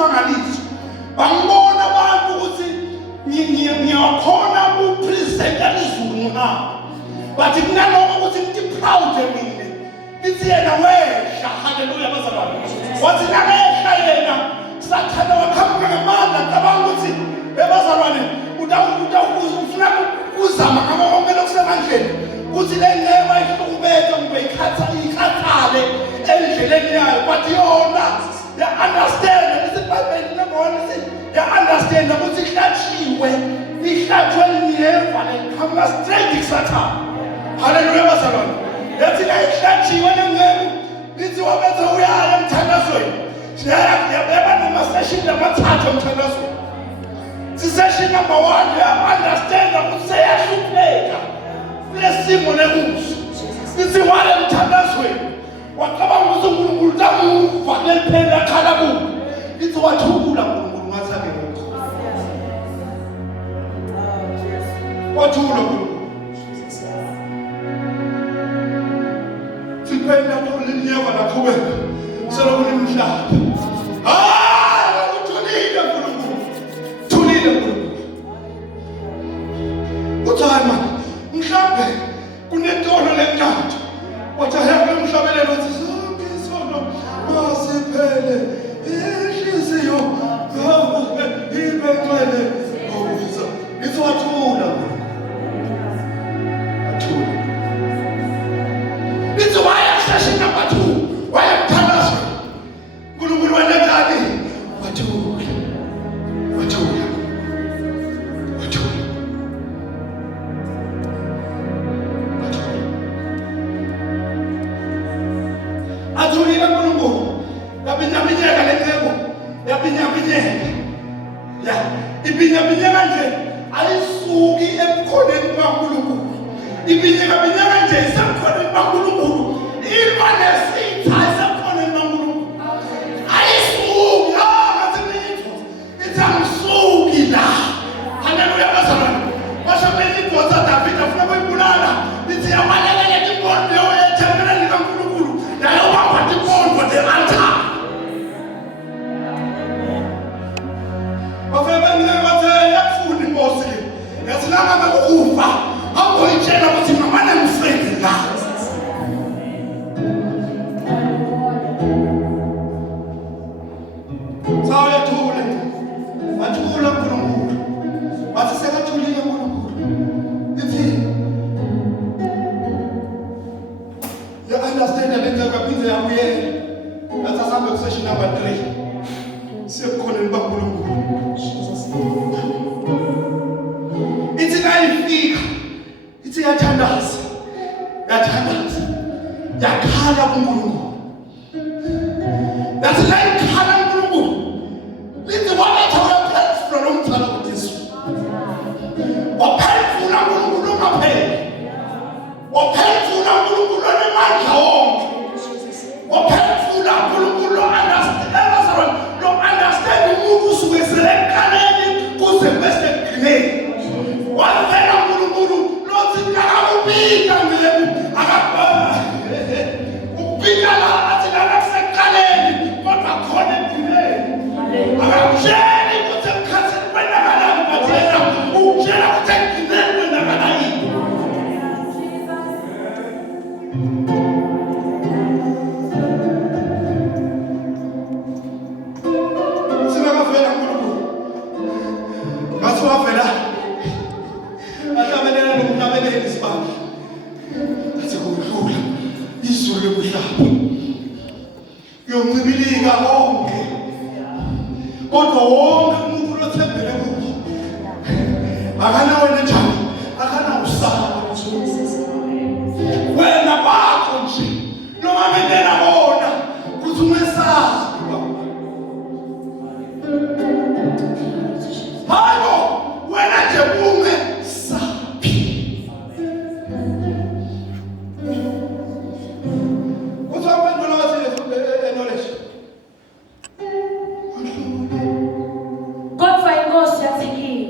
isimangaliso. Bangibona abantu ukuthi ngiyakhona ukupresenta izulu ngihamba. Bathi kunaloko ukuthi ngithi proud emini. Lithi yena wehla, haleluya bazalwane. Wathi nakehla yena, sathana wakhamba ngamandla cabanga ukuthi bezalwane ufuna ukuzama ngama wonke lokusemandleni. Kuthi le ngeke ayihlukumeze ikhathale endleleni yayo. But yona ya understand isiBhayibheli nabona ya understand ukuthi ihlatshiwe niyeva lekhamba straight kusathana. Haleluya bazalwane. Yathi la ihlatshiwe nengeke lithi wabetha uyaya emthandazweni. Siyabeba namasession amathathu emthandazweni. Session number 1 ya understand ukuthi seyahlupheka. Lesimo nekuso. Sithi wale emthandazweni. Wacabanga ukuthi uNkulunkulu tamuva ngeliphela khala kubo. Lithi wathula uNkulunkulu ngathi ake lokho. Wathula uNkulunkulu. Siphela kulinyeva laqhubeka. Selokhu nimhlaba. Uthulile uNkulunkulu. Thulile uNkulunkulu. Uthama mhlawumbe kunetolo lenqathu. Wathi ayakho emhlabelelo uthi zonke isono masiphele inhliziyo ngapha ibengcwele ngokuza. Lithi wathula. Wathula. Lithi wayasession number 2. Wayamthandaza. uNkulunkulu wanekani. Wathula. Wathula. Wathula. Athulile uNkulunkulu. Yabinyeka lencebo. Yabinyeka. Ya, ibinyeka nje ayisuki ebukhoneni kaNkulunkulu. Ibinyeka nje isemkhoneni kaNkulunkulu. Ilwa nesitha isemkhoneni kaNkulunkulu. Ayisuki ngathi nitho. Ithi angisuki la. Haleluya bazalwane. Bashamele indoda David afuna kuyibulala. Lithi yabalekele impondo yoyethembele likaNkulunkulu. Yayo baphatha impondo le-altar. Bafebengeke bathi yakufuna inkosi. Yathi langa bekufa. Awuyitshela ukuthi mama nemfeni la. Sawathula. Wathula uNkulunkulu. Wathi sekathulile uNkulunkulu. Lithi ya understand lenza kaphinde yabuyela. Let's asambe session number 3. Siyakhona kaNkulunkulu. Ithi nayifika. Ithi yathandaza. Yathandaza. Yakhala kuNkulunkulu. That's like khala kuNkulunkulu. Lithi waletha uyaphefula lomthalo kuJesu. Waphefula uNkulunkulu ngaphela. Waphefula uNkulunkulu onemandla wonke. Waphefula uNkulunkulu understand. Lo understand umuntu usuke selekhaleni kuze bese ekugcineni. Wavela uNkulunkulu lothi nakakubika ngilemu akabhala. Ubika la athi la sekhaleni kodwa khona ekugcineni. Akakutsheli ukuthi emkhathini kwenakalani bathi yena ukutshela ukuthi ekugcineni kwenakalani. Singakavela uNkulunkulu. Ngathi wavela. Ahlabelela nomhlabeleli isibani. Athi kudlula izulu lokuhlaba. Yomncibilika konke. Kodwa wonke umuntu lothembele kuye. Akanawe njani? Akanawusaba. Wena bakho nje. Noma bendela bona kuthi umesaba. Hayo wena nje bunge sapi. Uzaba nolothi knowledge. Kodwa inkosi yathi kimi,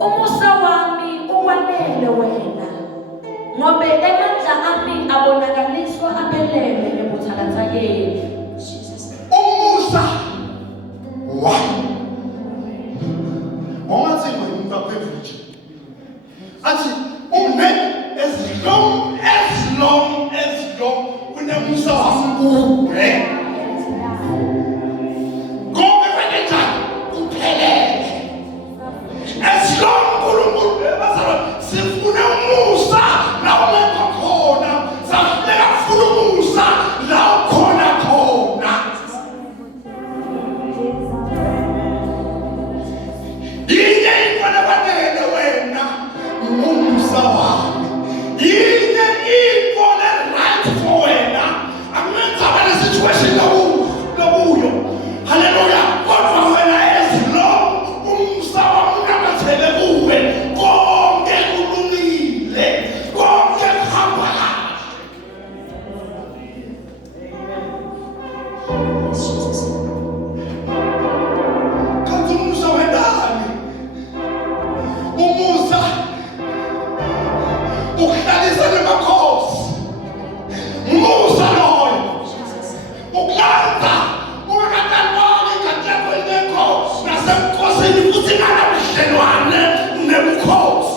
umusa wami ukwanele wena, ngoba emandla ami abonakaliswa aphelele ebuthakathakeni. kanti umusa wendani umusa ukuhlalisa nemakhosi umusa loyo ukulanza ungakatani ingadi yakho ingekho nasemkhosini futhi nganabudlelwane nebukhosi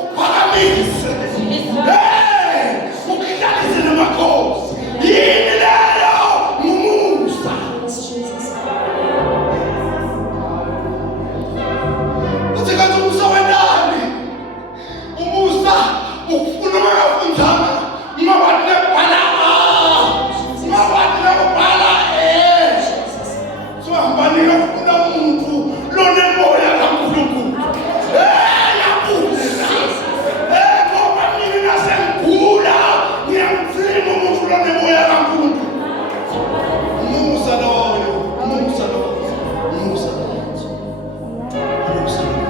uphakamise ukuhlalisa nemakhosi yini leyo ngumusa uthi kanti umusa wendani umusa ukufuna makafunzana mawadi nebhala mawadi nebhala sohambani yofuna umuntu lonemoya kaNkulunkulu yabuza ngoba mina nasengigula ngiyamthima umuntu lonemoya kaNkulunkulu umusa loyo umusa loyo umusa loyo umusa loyo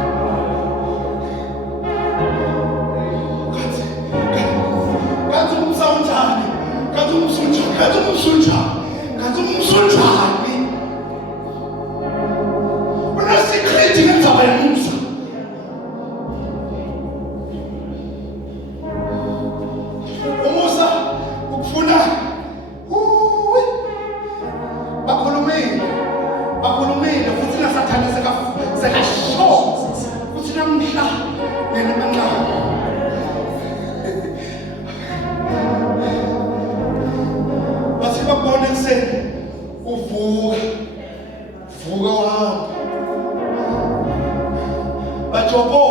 kanti umusa unjani kanti umusa unjani kanti umusa unjani kanti umusa unjani unesikrithi ngendzaba yomusa umusa ukufuna bakhulumile futhi nasathane sekasho futhi namhla nelemanqaba bathi bakubona ekuseni uvuka wahamba bajobo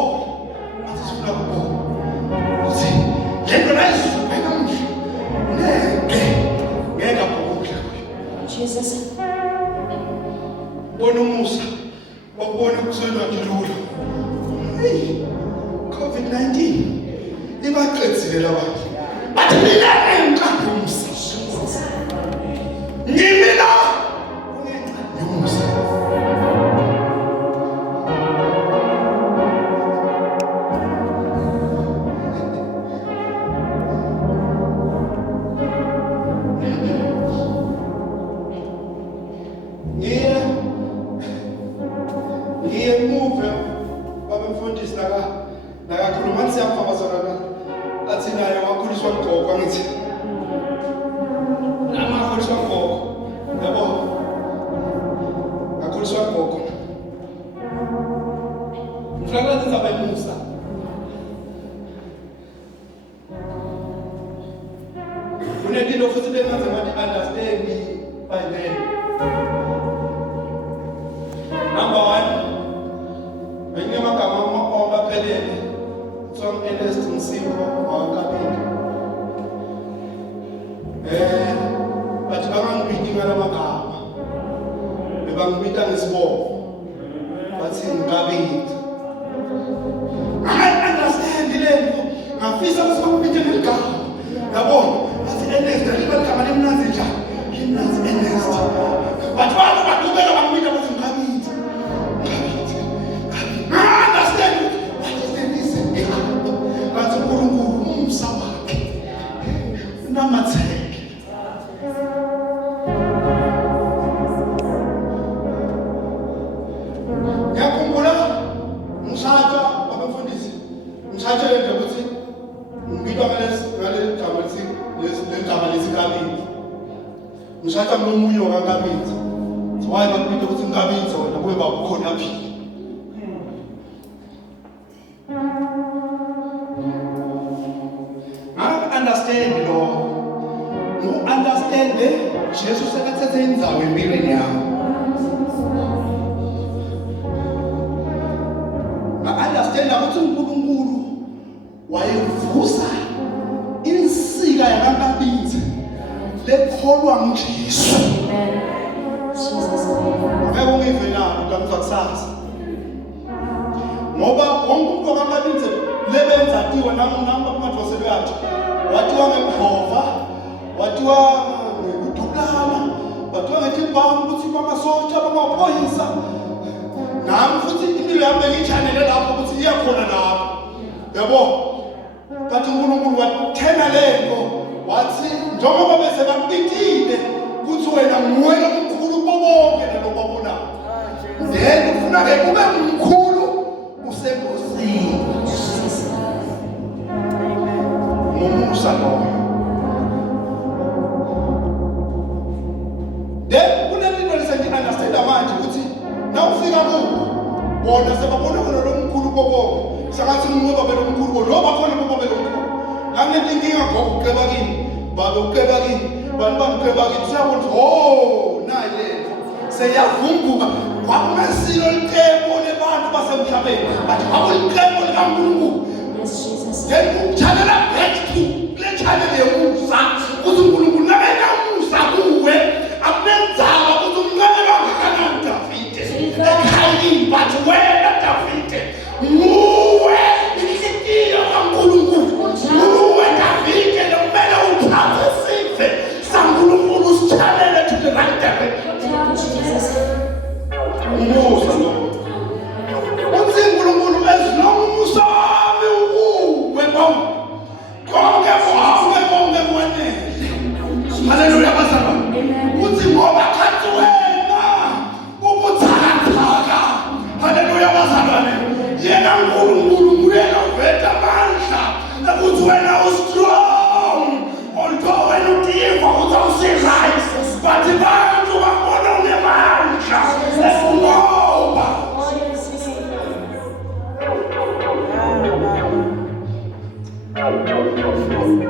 bathi sifuna kubona uthi lento nayisuke namhla ngeke abhukudla Jesus. bona umusa wakubona kuswela ngelula COVID-19 ibaqedzile labantu bathi mina ngiqaphe umusa ngimina ungeqaphe umusa ngiyemuve babemfundisi nakakhuluma athi siyamfabazana athi naye wakhuliswa mgogo angithi nami ngakhuliswa mgogo yabo ngakhuliswa mgogo mfaka indaba emusa kunento futhi bengaze bathi understand by then number 1 bengemagama amaqomba aphelele from Ernest Msimbo wakabini bathi bangangibidi ngalamagama bebangibida ngesibongo bathi ngikabidi I understand lento ngafisa ukuthi bangibide ngeligama yabona bathi Ernest aligama lemnazi njani lemnazi Ernest bathi abantu badubeka bangibida bathi ngikabidi bathi uNkulunkulu umsa wakhe namatheke ngiyakhumbula ngishaka babemfundisi ngishaka le nto ukuthi ngibitwa ngale gama lesikabini ngishaka nomunye wakankabini waye bakubita ukuthi nkabini wena kube bakukhona phi understand lo no understand Jesus sekathethe indzawo empilweni yakho understand ukuthi uNkulunkulu wayevusa insika yakaNkabini lekholwa nguJesu Amen. Jesus. ngeke ungivelana ukamva kusasa ngoba wonke umuntu wakaNkabini lebenza tiwa namba kumadvoselo yathi watiwa ngekuhova watiwa ngekuduklana watiwa ngetibhamu ukuthi bamasotsha bamaphoyisa nami futhi impilo yami bengiyichanele lapho ukuthi iyakhona lapho yabo bathi uNkulunkulu wathena lento wathi njengoba bese bakubitile ukuthi wena nguwe then kunento lesengi-understanda manje ukuthi nawufika kubo bona sebabona wena lo mkhulu bobo sangathi ngoba belomkhulu bo lo bakhona bobo belomkhulu nganento inkinga gogo uceba kini babe uceba kini bantu bangiceba kini siyabona oh nayi lento seyavumbuka kwakungasilo licebo lebantu basemhlabeni but kwakulicebo likaNkulunkulu. Yes, Jesus. Then ukutshalela back to le channel yemusa ukuthi uNkulunkulu nabena umusa kuwe akunenzaba ukuthi umnqabela kangakanani Davide ekhayini but wena Davide nguwe inhliziyo kaNkulunkulu nguwe Davide kumele uthathe isife saNkulunkulu usitshalele to the right direction. Jesus. Umusa lo uthi uNkulunkulu ezinoma umusa wami ukuwe konke kwanele. Haleluya bazalwane. Uthi ngoba khathi wena ubuthakathaka. Haleluya bazalwane. Yena uNkulunkulu nguyena oveta amandla ukuthi wena u-strong. Although wena udiva ukuthi awusi-right but abantu babona unemandla ekungoba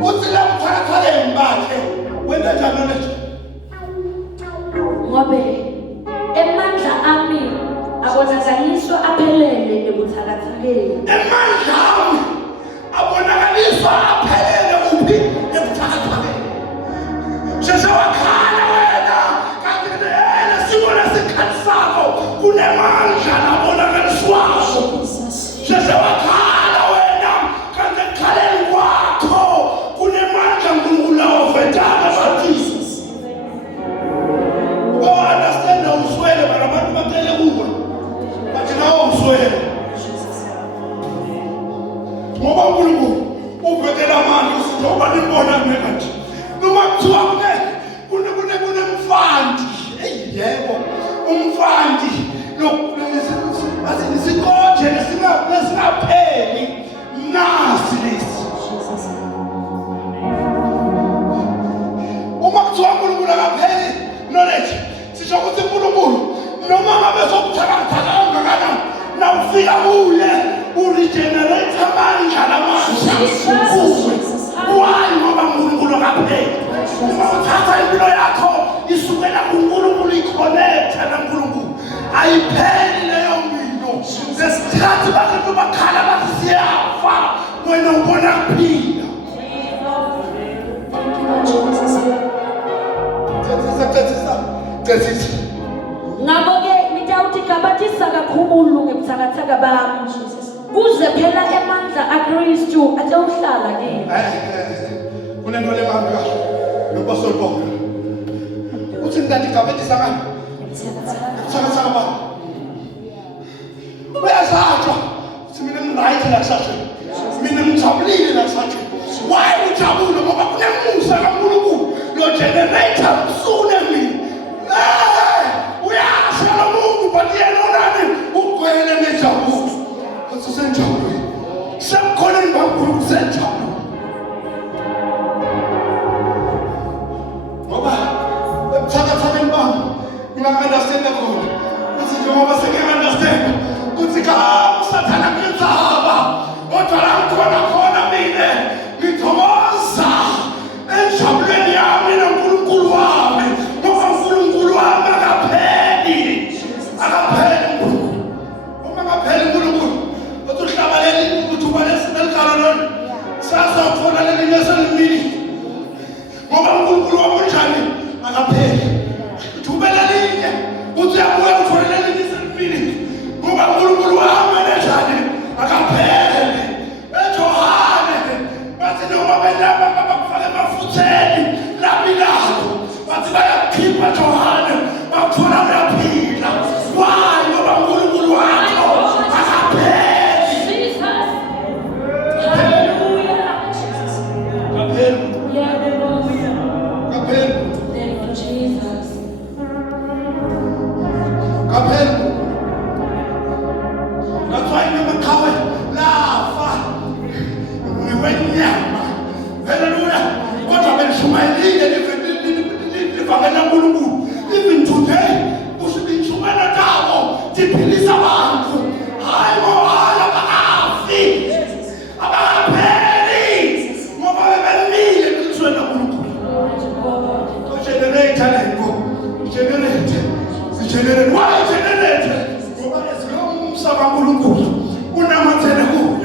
uthi la buthakathakeni bakhe wena njani nje Ngobe emandla ami abonakaliswa aphelele ebuthakathakeni. emandla ami abonakaliswa aphelele kuphi ebuthakathakeni. Sheshe wakhala wena kanti yena sibona isikhathi sakho kunemandla nabonakaliswayo. Jesus. Sheshe wakhala wena kanti ekukhaleni kwakho kunemandla uNkulunkulu awavethanga bathi understand uswele bana abantu bacele kuwe bathi nawe uswele ngoba uNkulunkulu uvekela amandla ukuthi njengoba nibona mina nje noma kuthiwa kunemfandi yebo umfandi isikhoje lesingapheli nasi lesi uma kuthiwa uNkulunkulu akapheli knowledge sisho ukuthi uNkulunkulu noma ngabe sokuthakathaka kangakanani nawufika kuye uregenerate amandla lamasha why ngoba uNkulunkulu akapheli. Uma uthatha impilo yakho isukela kuNkulunkulu iconnecta naNkulunkulu ayipheli leyo mpilo. Ngesikhathi abantu bakhala bathi siyafa wena ubona kuphila. Cecisa Ngakho-ke nitawuthi gabathisa kakhulu ngebuthakathaka bami kuze phela emandla aKristu atewuhlala kini. kunento lemambi kahle nompostoli Paul uthi ntanti gabethisa ngani buthakathaka bami uyazatshwa uthi mina ngiright lakusasheni mina ngijabulile lakusasheni. Why ujabule? Ngoba kunemusa kaNkulunkulu lo generator usune mina uyasha lo muntu but yena unani ugcwele nejabulo uthi senjabulile semkhoneni kaNkulunkulu senjabulile ngoba ebuthakathakeni bami nginga-understanda khona ukuthi njengoba sengiya-understanda ukuthi usathana kuyenzaba kodwa la ngikhona khona mina ngithokoza enjabulweni yami noNkulunkulu wami ngoba uNkulunkulu wami akapheli uNkulunkulu. Uma akapheli uNkulunkulu uthi uhlabalele ithuba lesikalo lona sasawuthola lelinye selimini ngoba uNkulunkulu wami unjani akapheli. Ithuba lelinye uthi uyabuya uthole lelinye selimini ngoba uNkulunkulu wami generate. Why generate? Ngoba esilomsaba uNkulunkulu unamathele kuyo.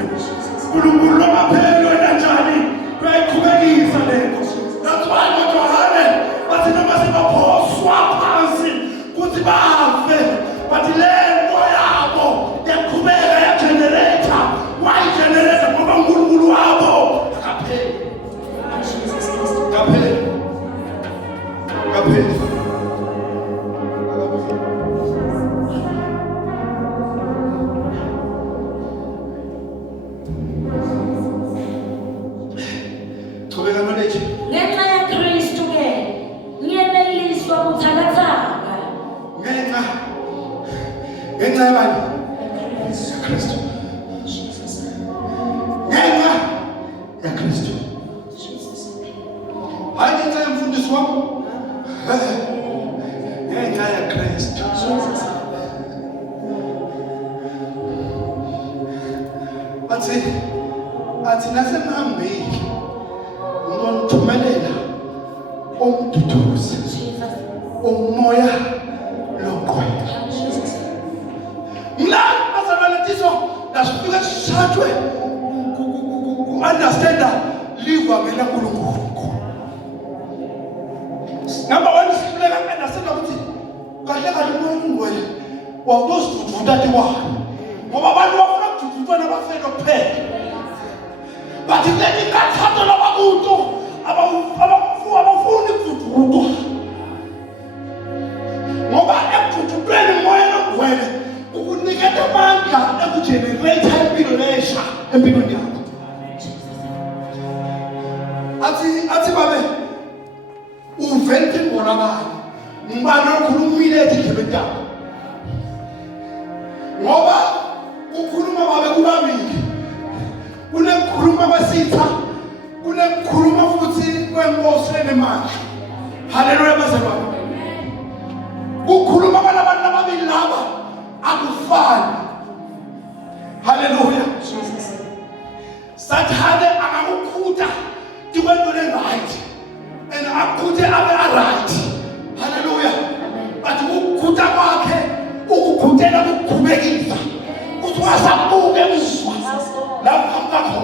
uNkulunkulu lomaphelo kanjani uyayiqhubekisa lento. That's why ngoJohane bathi noma sebaphoswa phansi kuthi bafe bathi lento yabo yaqhubeka yagenerate. Why generate? Ngoba uNkulunkulu wabo akapheli. Kapheli. Ngenxa ya Kristu ke ngiyeneliswa buthakathaka. Ngenxa yabani? Kristu. Ngenxa ya Kristu. Hayi ngenxa yomfundisi wami. Ngenxa ya Kristu. Athi nasemhambeni ngizonithumelela umduduzi umoya loqwela. Ngila azabalatiswa nasifika sishathwe ku-understanda livangela uNkulunkulu. Number one sihluleka ku-understanda ukuthi kahle kahle umoya ongcwele wawuzozivuvuta tiwani ngoba abantu bafuna ukujujutwa nabafela kuphela. Bathi kuleti nkathazo labakuto abafuni ukujujutwa ngoba ekujujutweni umoya ongcwele ukuniketa amandla ekugenerate impilo lesha empilweni yakho. Athi babe uvente ngolabani ngibani okhulumile endlebeni yakho ngoba ukukhuluma babe kubabili. Kunekhuluma kwesitha, kunekhuluma futhi kwenkosi enemandla. Haleluya bazalwane. Ukukhuluma abantu ababili laba akufani. Haleluya. Sathane akakukhutha tikwento le-right and akukhuthe abe a-right. Haleluya. Bathi ukukhutha kwakhe ukukhutela ukukhubekisa kuthi wasabuke mzwa lapho.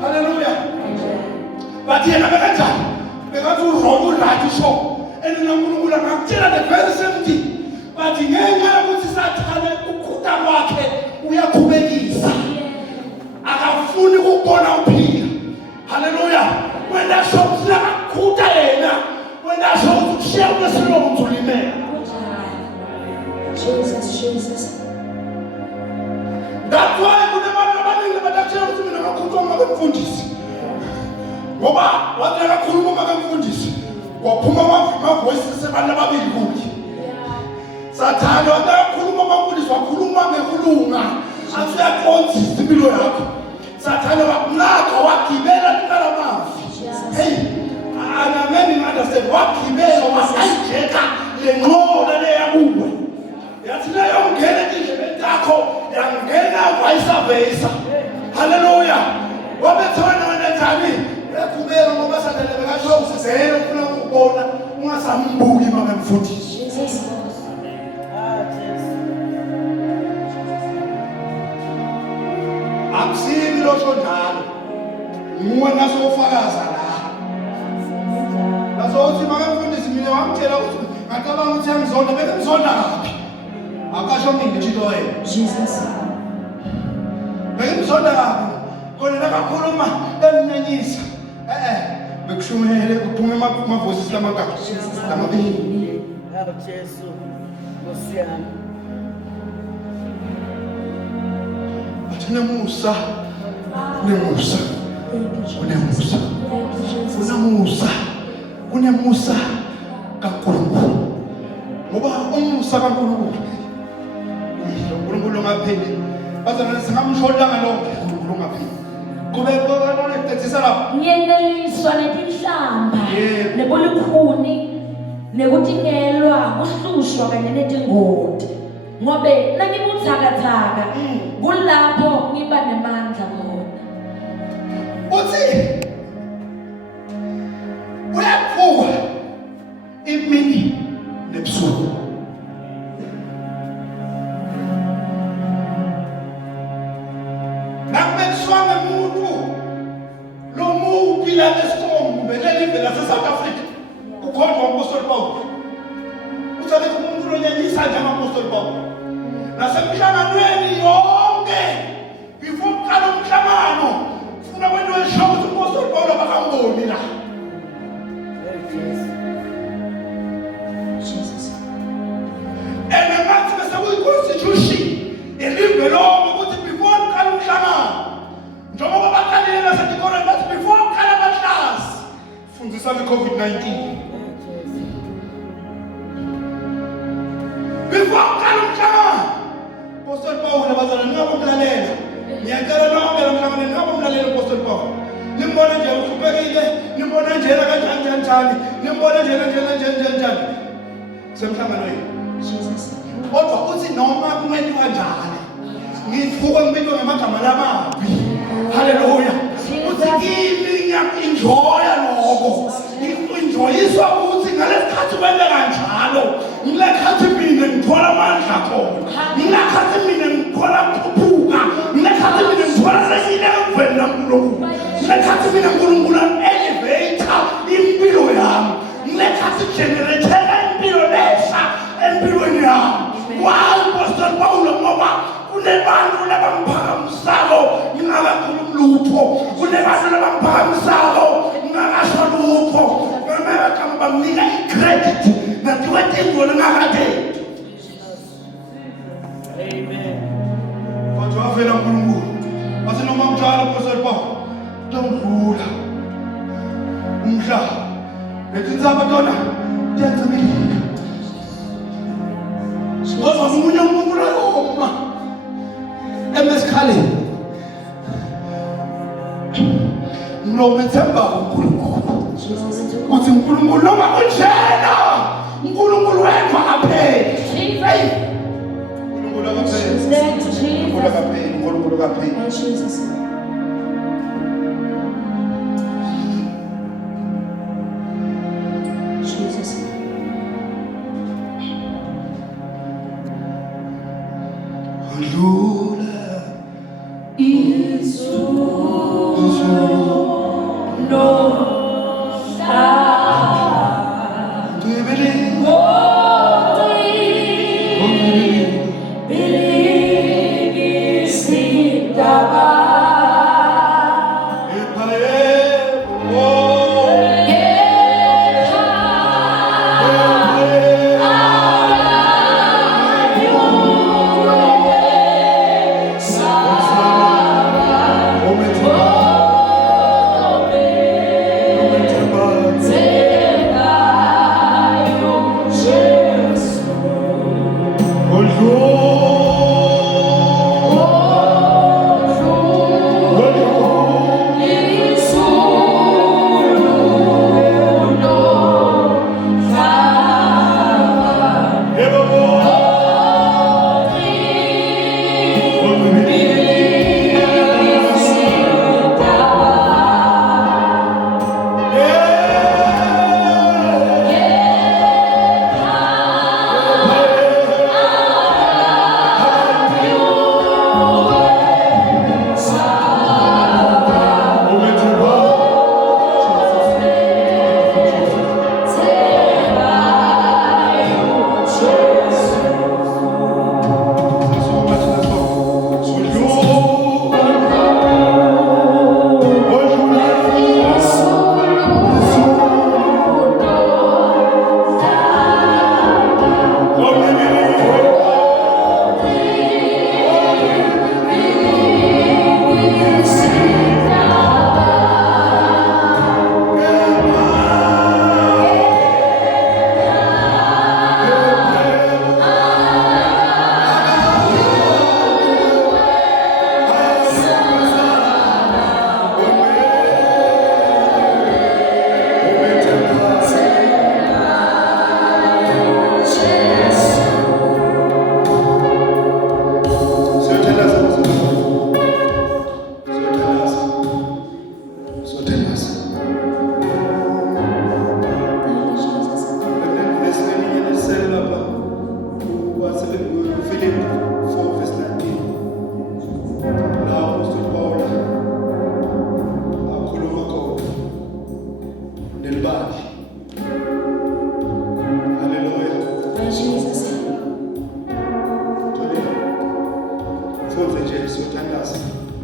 Haleluya. Bathi yena bekanjani? Bekathi uRoma urathi usho. UNkulunkulu akakutshela the very same thing. Bathi ngenxa yokuthi Sathane ukukhutha kwakhe uyakhubekisa. Akafuni ukubona uphila. Haleluya. Wena shopsila akukhutha yena. Wena shokushiya kwesilomo mzulimela. Jesus. That's why kunabantu abaningi badatshela ukuthi mina ngakhuluma ngakumfundisi. Ngoba wathi akakhuluma ngakumfundisi. Waphuma amavoices abantu ababili kuye. Sathane wathi akakhuluma ngakumfundisi wakhuluma ngekulunga. Asiyaqondisa impilo yakho. Sathane wakunaka wagibela tikalamafi. Hey, anameni understand wagibela wasayijeka lenqola leyakuwe. Yathi leyo ungena endlebeni yakho yangena vice versa. Haleluya. Wabethona njani? Yakubeka ngoba Sathane bekasho usizele ufuna ukubona ungasambuki makamfundisi. Jesus. Akusimi losho njalo. Nguwe nasofakaza la. Bazothi makamfundisi mina wamtshela ukuthi ngicabanga ukuthi angizonda beke ngizonda kapi. Akasho mina ngitshilo yena. Jesus. Beke ngizonda kapi. Kona nakakhuluma emnyanyisa. Bekushumele kuphume amavoices lamagama. Lamabili. Hawu Jesu. Nkosiyami. Unemusa. Unemusa kaNkulunkulu. Ngoba umusa kaNkulunkulu. uNkulunkulu ngapheli. Bazana singamsholanga lo uNkulunkulu ngapheli. Kube ethisa lapho. Ngiyeneliswa netinhlamba nebolukhuni nekutingelwa kuhlushwa kanye netingoti. Ngobe nangibuthakathaka kulapho ngiba nemandla khona. Uthi uyaphuka imini nebusuku. leStorm beleli vela seSouth Africa ukhodwa uApostle Paul uthathe umuntu lonyanyisa nje uApostle Paul nasemhlanganweni yonke before kuqala umhlangano ufuna kwento esho ukuthi uApostle Paul abakangoni la Jesus. and manje bese kuyiconstitution elivwe lonke ukuthi before kuqala umhlangano njengoba baqalile naseDikoreni bathi before kuqala amaklasi fundisa ngeCovid-19 before kuqala umhlangano Apostle Paul abazalwane ningabomlalela ngiyacela nonke la mhlangano ningabomlalela uApostle Paul nimbona nje uhlupekile nimbona njena kanjani nimbona njena semhlanganweni Jesus. kodwa uthi noma kumele kanjani ngivuka ngibizwe ngamagama lamabi haleluya uthi kimi ngiyaenjoya lokho ngienjoyiswa ukuthi ngalesikhathi kwenta kanjalo ngilekhathi mina ngithola amandla khona ngilekhathi mina ngithola ukuphuphuka ngilekhathi mina ngithola sesine ngivela laNkulunkulu ngilekhathi mina uNkulunkulu elevator impilo yami ngilekhathi generate impilo lesha empilweni yami Apostle Paul ngoba kunebantu labamphakamisako ngingakakhulumi lutho kunebantu labamphakamisako ngingakasho lutho bamekama bamnika icredit nathiwe tinto lengakade Amen. kodwa wavela uNkulunkulu wathi noma kunjalo Apostle Paul dongidlula umhlaba letinzaba tona tiyancimilika kodwa umunye umuntu layoma emesikhaleni ngilomethemba uNkulunkulu uthi uNkulunkulu noma kunjena uNkulunkulu wedwa kaphela uNkulunkulu kaphela uNkulunkulu kaphela Jesus. Jesus. Lula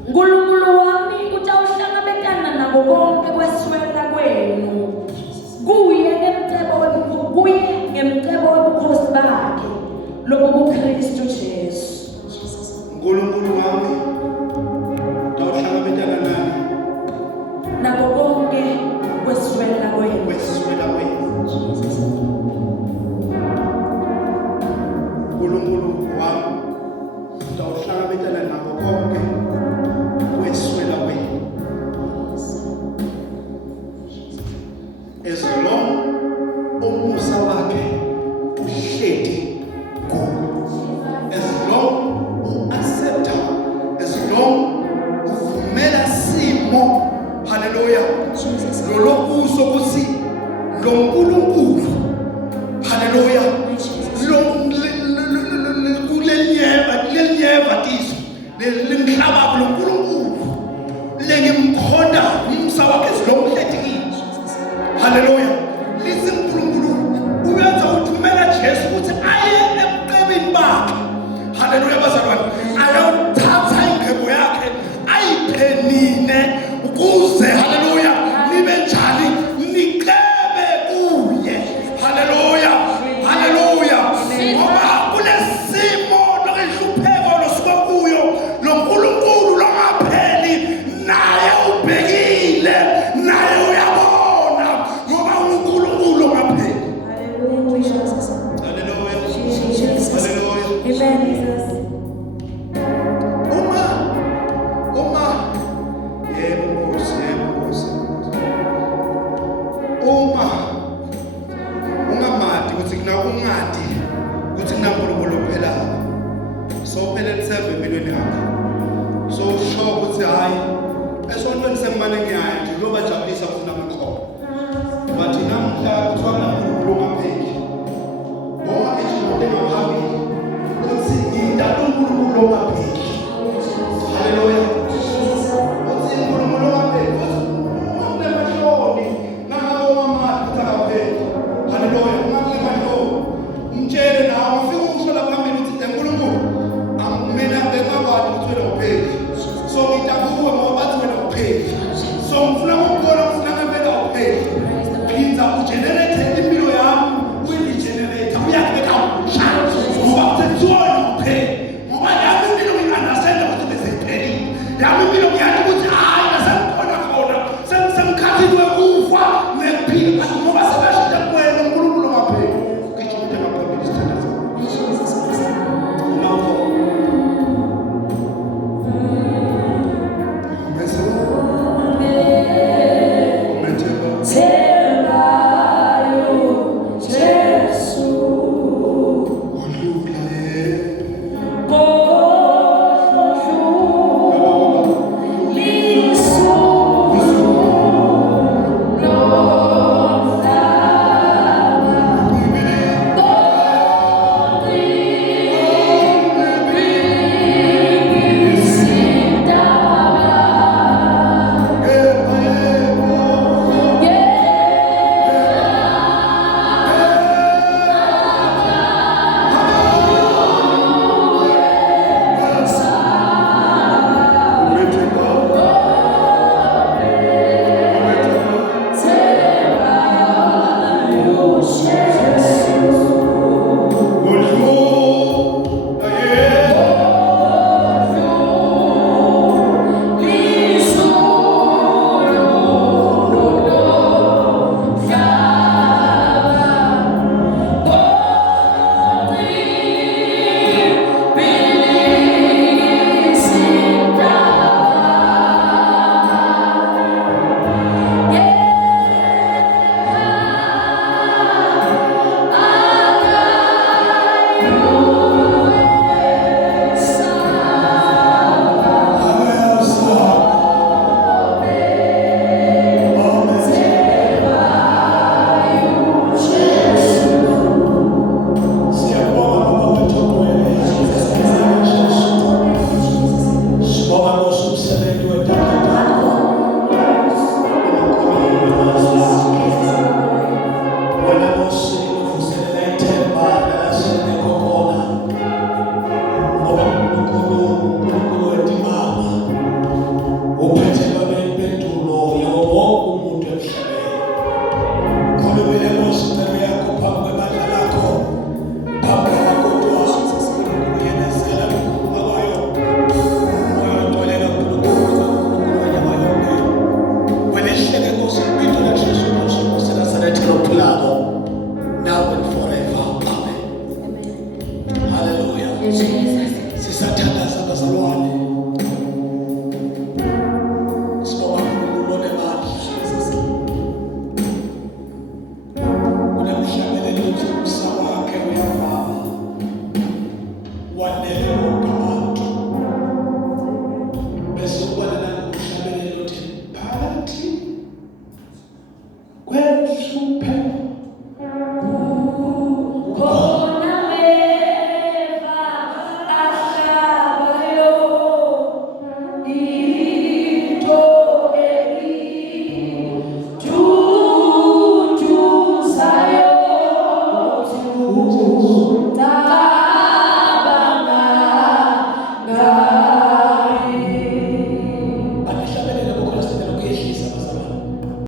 Nkulunkulu wami utawuhlangabetana nako konke kweswela kwenu. Kuye ngemcebo wobukhosi bakhe lobu buKristu Jesu. Nkulunkulu wami utawuhlangabetana nani nako konke kweswela kwenu. Nkulunkulu wami utawuhlangabetana nako konke kweswela kwenu. As long umusa wakhe uhleli kuwe, as long u-accepta, as long uvumela simo, haleluya, lolokuso kusi lo nkulunkulu, haleluya, kulenyeva tiso lemhlaba lo nkulunkulu lengimkhonda umsa wakhe zilomhletikile, haleluya. Lisinkulunkulu uyenza uthumela Jesu ukuthi aye ebuqebeni bakhe, haleluya bazalwane, ayothatha ingcebo yakhe ayiphenine ukuze, haleluya, nibe njani, niqebe kuye, haleluya, haleluya. Ngoba kunesimo lokuhlupheka losuka kuyo lo nkulunkulu longapheli, naye ubhekile, naye uyabona, ngoba unkulunkulu ongapheli. Haleluya, haleluya. Uma yebo Nkosi, uma ungamadi ukuthi ungadi ukuthi kunankulunkulu ophelayo, so phela lithembe empilweni yakho, so usho ukuthi hayi esontweni sengimane ngiyaya nje lobajabulisa kufuna mikhono, bathi namhla kuthiwa kunankulunkulu ongapheli, ngoba ngisho ngaphambili uthi ngidala unkulunkulu ongapheli, haleluya. Uthi unkulunkulu ongapheli, uthi ungakulemashoni nangabe ungamadi ukuthi akapheli, haleluya. Ungakulemashoni umtshele nawe ufike ukusho la phambili uthi unkulunkulu mina bengakwazi ukuthi wena upheli, so ngitakuwe ngoba bathi wena upheli, so ngifuna ukubona ukuthi nangempela upheli, phinda ugenerate impilo yami, uyigenerate uyakhe kabusha, ngoba kuthiwa wena upheli, ngoba yami impilo ngi-understand ukuthi bese iphelile, yami impilo ngiyazi ukuthi hayi nasengikhona khona sengikhathile kufa nekuphila, ngoba sebashintsha kuwena unkulunkulu ongapheli. Ngisho ukuthi engaphambili isithandazo Jesu